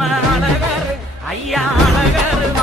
அழகர் ஐயா அழகர்.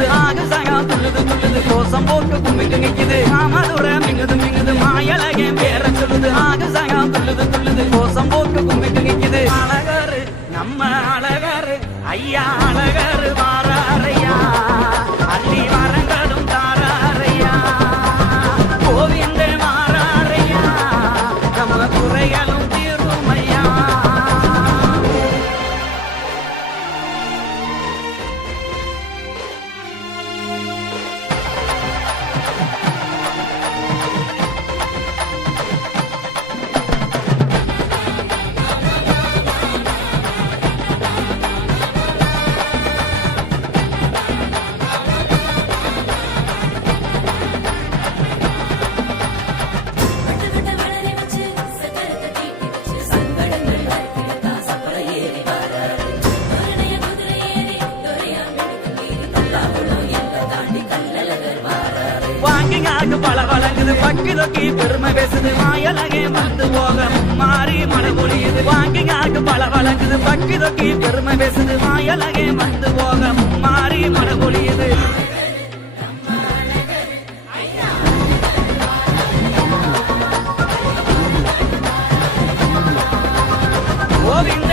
பேர சொல்லுது ஆகு சகா துள்ளுது துள்ளுது கோசம் போட்டு கும்பிட்டு நிக்குது மாமதுரை மிங்குது மிங்குது மாயலகே பேர சொல்லுது ஆகு சகா துள்ளுது துள்ளுது கோசம் போட்டு கும்பிட்டு நிக்குது அழகரு நம்ம அழகரு ஐயா அழகரு வா வழங்குது பெருமை பேசுது மாயலகே வந்து போக மாறி மழை பொழியுது வாங்கிங்காக்கு பல வழங்குது. பக்கி தொக்கி பெருமை பேசுது மாயலகே வந்து போக மாறி மழை பொழியுது கோவிந்த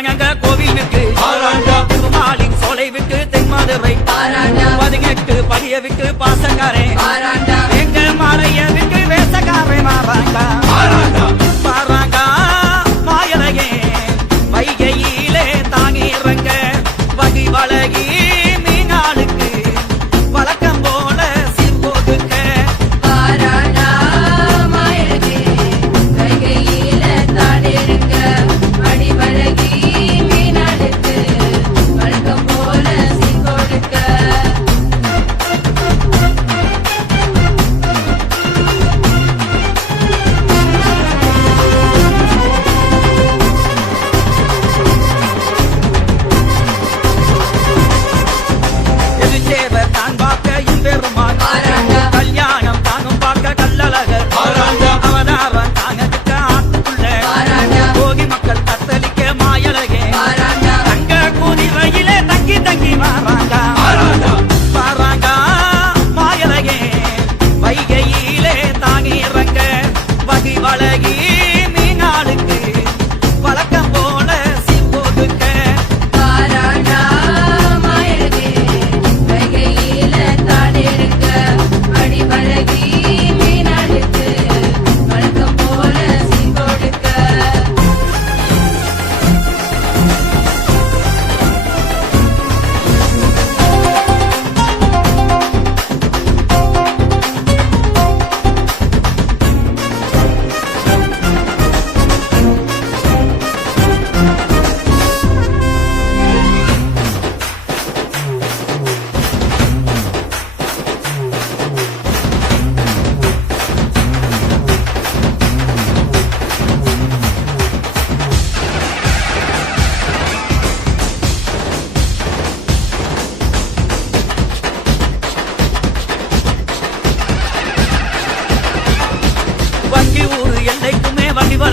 கைவாங்க கோவிலுக்கு சோலை விட்டு தென்மதுரை பதினெட்டு படிய விட்டு பாசக்காரே. எங்க மலைய விட்டு வேசக்காரே மாறாங்க. மாறாங்க மாயலகே வைகையிலே தாங்கிறங்க வகி வழகி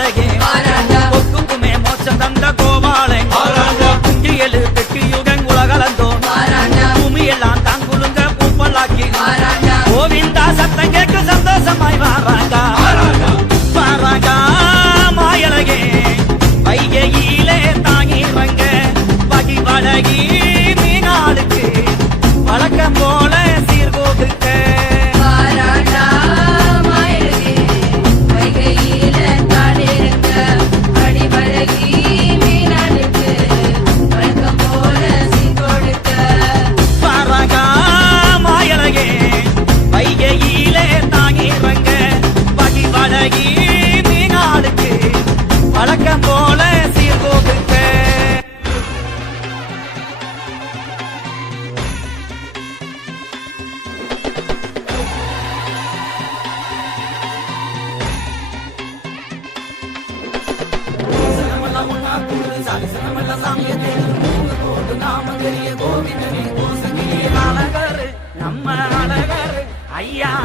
ಒಳಗೆ ಒಕ್ಕುಮೆ ಮೋಚ ತಂದ ಗೋವಾಳೆ குங்கியலு பெட்டியுடன் உலகலந்தோ பூமி எல்லாம் தாங்குலுங்க பூப்பலாக்கி கோவிந்தா சத்தம் கேட்க சந்தோஷமாய் வாராங்க ஐயா அழகர்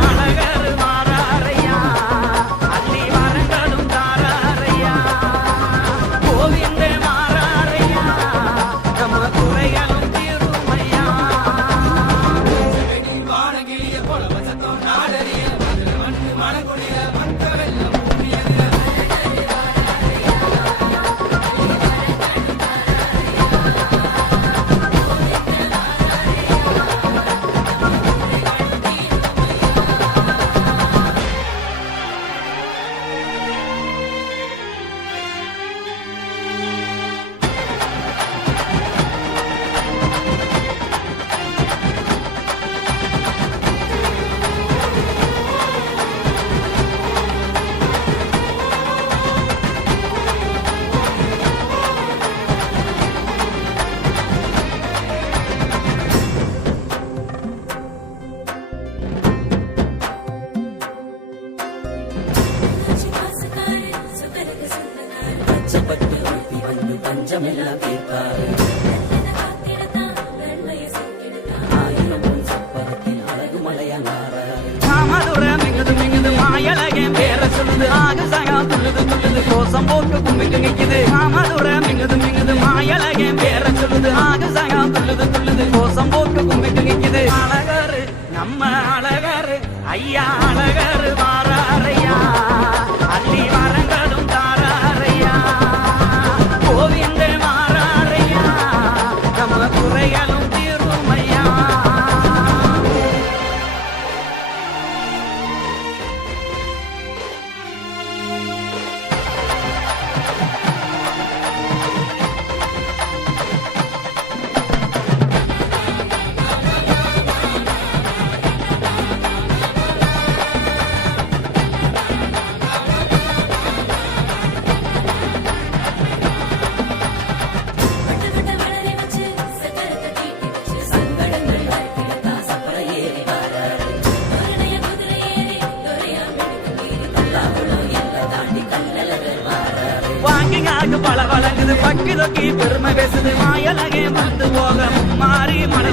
சொல்லுது துள்ளுது துள்ளுது கோசம் போட்டு கும்பிட்டு நிக்குது. காமதுர மிங்குது மிங்குது மாயலகே பேர சொல்லுது. ஆகு துள்ளுது துள்ளுது. கோசம் போட்டு கும்பிட்டு நிக்குது அழகரு நம்ம அழகரு. ஐயா அழகரு. பல வழங்குது தொக்கி பெருமை பேசுது மாயலகே வந்து போக. மாறி மழை